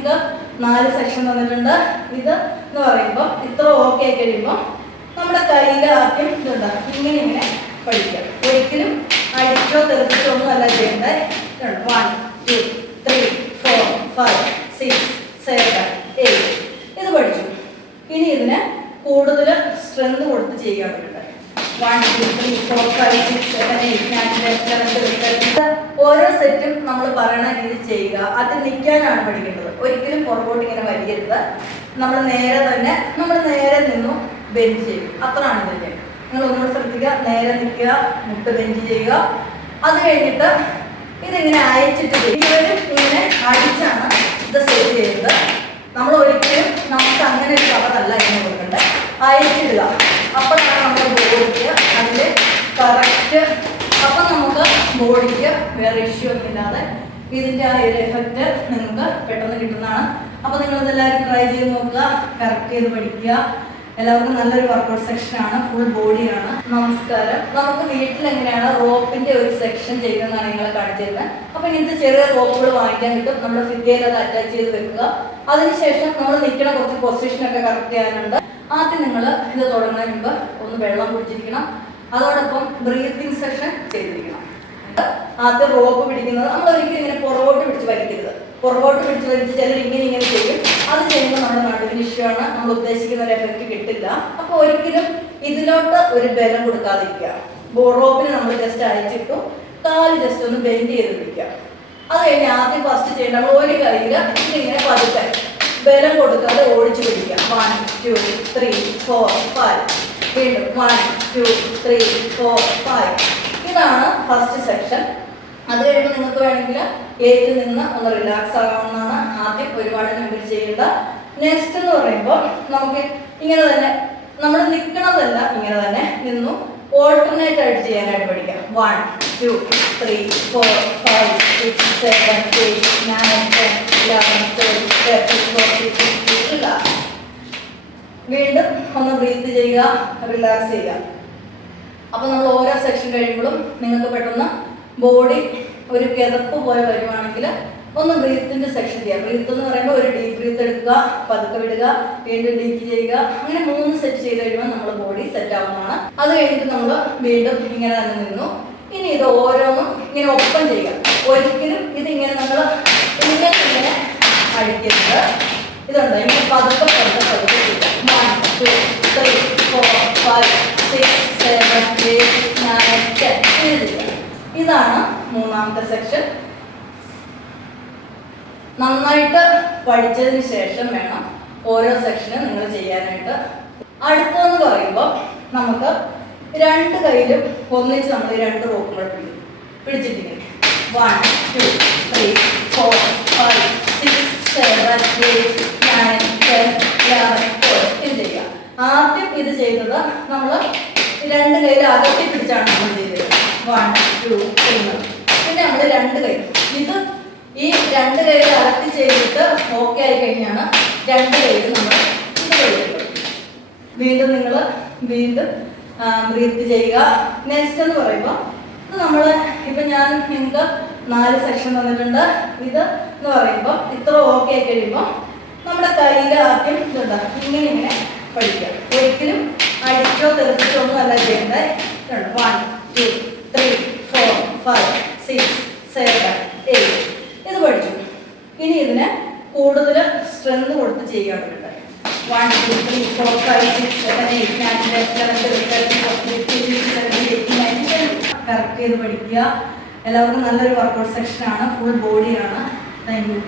നിങ്ങൾക്ക് 4 സെക്ഷൻ തന്നിട്ടുണ്ട്. ഇത് എന്ന് പറയുമ്പോൾ ഇത്ര ഓക്കെ ആയി കഴിയുമ്പോൾ നമ്മുടെ കയ്യിൽ ആദ്യം ഇതുണ്ട് ഇങ്ങനെ ഇങ്ങനെ പഠിക്കുക. ഒരിക്കലും അടിച്ചോ തെറിപ്പിച്ചോ ഒന്നും അല്ല ചെയ്യേണ്ടത്. 1 2 3 4 5 6 7 8 ഇത് പഠിച്ചു. ഇനി ഇതിന് കൂടുതൽ സ്ട്രെങ്ത് കൊടുത്ത് ചെയ്യാൻ വേണ്ടിയിട്ട് 1 2 3 4 5 6 7 8 9 10 11 ഓരോ സെറ്റും നമ്മൾ പറയുന്ന രീതി ചെയ്യുക. അത് നിൽക്കാനാണ് പഠിക്കേണ്ടത്. ഒരിക്കലും പുറകോട്ട് ഇങ്ങനെ വലിയരുത്. നമ്മൾ നേരെ നിന്നു ബെഞ്ച് ചെയ്യും. അത്രയാണ് ഇതിൻ്റെ. നിങ്ങൾ ഒന്നുകൂടെ ശ്രദ്ധിക്കുക. നേരെ നിൽക്കുക, മുട്ട് ബെഞ്ച് ചെയ്യുക. അത് കഴിഞ്ഞിട്ട് ഇതിങ്ങനെ അയച്ചിട്ട് ഇങ്ങനെ അടിച്ചാണ് ഇത് സെറ്റ് ചെയ്യുന്നത്. നമ്മൾ ഒരിക്കലും നമുക്ക് അങ്ങനെ ഒരു കവറല്ല ഇങ്ങനെ കൊടുക്കേണ്ടത്. അയച്ചിടുക. അപ്പോഴാണ് നമ്മുടെ ബോഡിക്ക് അതിൻ്റെ കറക്റ്റ്. അപ്പം നമുക്ക് ബോഡിക്ക് വേറെ ഇഷ്യൂ ഒന്നും ഇല്ലാതെ ഇതിൻ്റെ ആ ഒരു എഫക്റ്റ് നിങ്ങൾക്ക് പെട്ടെന്ന് കിട്ടുന്നതാണ്. അപ്പോൾ നിങ്ങളിതെല്ലാവരും ട്രൈ ചെയ്ത് നോക്കുക. കറക്റ്റ് ചെയ്ത് പഠിക്കുക. എല്ലാവർക്കും നല്ലൊരു വർക്കൗട്ട് സെക്ഷനാണ്. ഫുൾ ബോഡിയാണ്. നമസ്കാരം. നമുക്ക് വീട്ടിൽ എങ്ങനെയാണ് റോപ്പിൻ്റെ ഒരു സെക്ഷൻ ചെയ്യുന്നതാണ് നിങ്ങളെ കാണിച്ചിരുന്നത്. അപ്പോൾ ഇങ്ങനത്തെ ചെറിയ റോപ്പുകൾ വാങ്ങിക്കാൻ കിട്ടും. നമ്മുടെ ഫിഗയിൽ അത് അറ്റാച്ച് ചെയ്ത് വെക്കുക. അതിനുശേഷം നമ്മൾ നിൽക്കുന്ന കുറച്ച് പൊസിഷനൊക്കെ കറക്റ്റ് ചെയ്യാനുണ്ട്. ആദ്യം നിങ്ങൾ ഇത് തുടങ്ങുന്നതിന് മുമ്പ് ഒന്ന് വെള്ളം കുടിച്ചിരിക്കണം. അതോടൊപ്പം ബ്രീത്തിങ് സെഷൻ ചെയ്തിരിക്കണം. ആദ്യം റോപ്പ് പിടിക്കുന്നത് നമ്മൾ ഒരിക്കലും ഇങ്ങനെ പുറകോട്ട് പിടിച്ച് വലിക്കരുത്. പുറകോട്ട് പിടിച്ച് വലിച്ച് ചിലർ ഇങ്ങനെ ചെയ്യും. അത് ചെയ്യുമ്പോൾ നമ്മുടെ നടുവിന് ഇഷ്യമാണ്. നമ്മൾ ഉദ്ദേശിക്കുന്ന ഒരു എഫക്റ്റ് കിട്ടില്ല. അപ്പോൾ ഒരിക്കലും ഇതിലോട്ട് ഒരു ബലം കൊടുക്കാതിരിക്കുക. റോപ്പിന് നമ്മൾ ജസ്റ്റ് അയച്ചിട്ടു, കാല് ജസ്റ്റ് ഒന്ന് ബെൻഡ് ചെയ്ത് പിടിക്കുക. അത് കഴിഞ്ഞ് ആദ്യം ഫസ്റ്റ് ചെയ്യേണ്ട നമ്മൾ ഒരു കയ്യിൽ ഇതിങ്ങനെ പതുക്കെ ബലം കൊടുക്കാതെ ഓടിച്ചു പിടിക്കുക. 1 2 3 4 5 വീണ്ടും 1 2 3 4 5 ഇതാണ് ഫസ്റ്റ് സെക്ഷൻ. അത് കഴിയുമ്പോൾ നിങ്ങൾക്ക് വേണമെങ്കിൽ ഏറ്റ് നിന്ന് ഒന്ന് റിലാക്സ് ആകാവുന്നതാണ്. ആദ്യം ഒരുപാട് നമ്പർ ചെയ്യേണ്ട. നെക്സ്റ്റ് എന്ന് പറയുമ്പോൾ നമുക്ക് ഇങ്ങനെ തന്നെ നമ്മൾ നിൽക്കണതല്ല, ഇങ്ങനെ തന്നെ നിന്നു ഓൾട്ടർനേറ്റ് ആയിട്ട് ചെയ്യാനായിട്ട് പഠിക്കാം. 1 2 3 4 5 6 7 8 9 10 11 12 13 14 15 റിലാക്സ്. വീണ്ടും ഒന്ന് ബ്രീത്ത് ചെയ്യുക, റിലാക്സ് ചെയ്യുക. അപ്പോൾ നമ്മൾ ഓരോ സെക്ഷൻ കഴിയുമ്പോഴും നിങ്ങൾക്ക് പെട്ടെന്ന് ബോഡി ഒരു കിതപ്പ് പോലെ വരുവാണെങ്കിൽ ഒന്ന് ബ്രീത്തിൻ്റെ സെക്ഷൻ ചെയ്യുക. ബ്രീത്ത് എന്ന് പറയുമ്പോൾ ഒരു ഡീപ്പ് ബ്രീത്ത് എടുക്കുക, പതുക്കെ വിടുക, വീണ്ടും ഡീപ്പ് ചെയ്യുക. അങ്ങനെ 3 സെറ്റ് ചെയ്ത് കഴിയുമ്പോൾ നമ്മൾ ബോഡി സെറ്റ് ആവുന്നതാണ്. അത് കഴിഞ്ഞിട്ട് നമ്മൾ വീണ്ടും ഇങ്ങനെ തന്നെ നിന്നു. ഇനി ഇത് ഓരോന്നും ഇങ്ങനെ ഒപ്പം ചെയ്യുക. ഒരിക്കലും ഇതിങ്ങനെ നമ്മൾ ഇങ്ങനെ അടിക്കരുത്. ഇതുണ്ട് ഇങ്ങനെ പതുക്കെ ചെയ്യുക. 1 2 3 4 5 6 7 8 9 10 ഇതാണ് മൂന്നാമത്തെ സെക്ഷൻ. നന്നായിട്ട് പഠിച്ചതിന് ശേഷം വേണം ഓരോ സെക്ഷനും നിങ്ങൾ ചെയ്യാനായിട്ട്. അടുത്തതെന്ന് പറയുമ്പോൾ നമുക്ക് 2 കൈയിലും ഒന്നിച്ച് നമ്മൾ 2 റോപ്പുകൾ പിടിച്ചിട്ടിങ്ങനെ 1 2 3 4 5 6 7 8 9 10 11 12 ഇത് ചെയ്യുക. ആദ്യം ഇത് ചെയ്തത് നമ്മൾ 2 കൈയിൽ അകത്തി പിടിച്ചാണ് നമ്മൾ ചെയ്തത്. 1 2 3 പിന്നെ നമ്മൾ 2 കൈ ഇത് ഈ 2 കൈയിൽ അകത്തി ചെയ്തിട്ട് ഓക്കെ ആയി കഴിഞ്ഞാണ് 2 കൈയിൽ നമ്മൾ ഇത് ചെയ്തിട്ടുള്ളത്. വീണ്ടും നിങ്ങൾ ബ്രീത്ത് ചെയ്യുക. നെക്സ്റ്റ് എന്ന് പറയുമ്പോൾ ഇത് നമ്മൾ ഇപ്പം ഞാൻ നിങ്ങൾക്ക് 4 സെക്ഷൻ തന്നിട്ടുണ്ട്. ഇത് എന്ന് പറയുമ്പോൾ ഇത്ര ഓക്കെ ആയി കഴിയുമ്പോൾ നമ്മുടെ കയ്യിൽ ആദ്യം ഇതുണ്ട് ഇങ്ങനെ പഠിക്കുക. ഒരിക്കലും അടിച്ചോ തെറിപ്പിച്ചോ ഒന്നും അല്ല ചെയ്യേണ്ടത്. 1 2 3 4 5 6 7 8 ഇത് പഠിച്ചു. ഇനി ഇതിന് കൂടുതൽ സ്ട്രെങ്ത് കൊടുത്ത് ചെയ്യാൻ വേണ്ടിയിട്ട് 1 2 3 4 5 6 7 8 9 10 11 12 13 14 15 16 17 18 കറക്റ്റ് ചെയ്ത് പഠിക്കുക. എല്ലാവർക്കും നല്ലൊരു വർക്കൗട്ട് സെക്ഷനാണ്. ഫുൾ ബോഡിയാണ്. Thank U.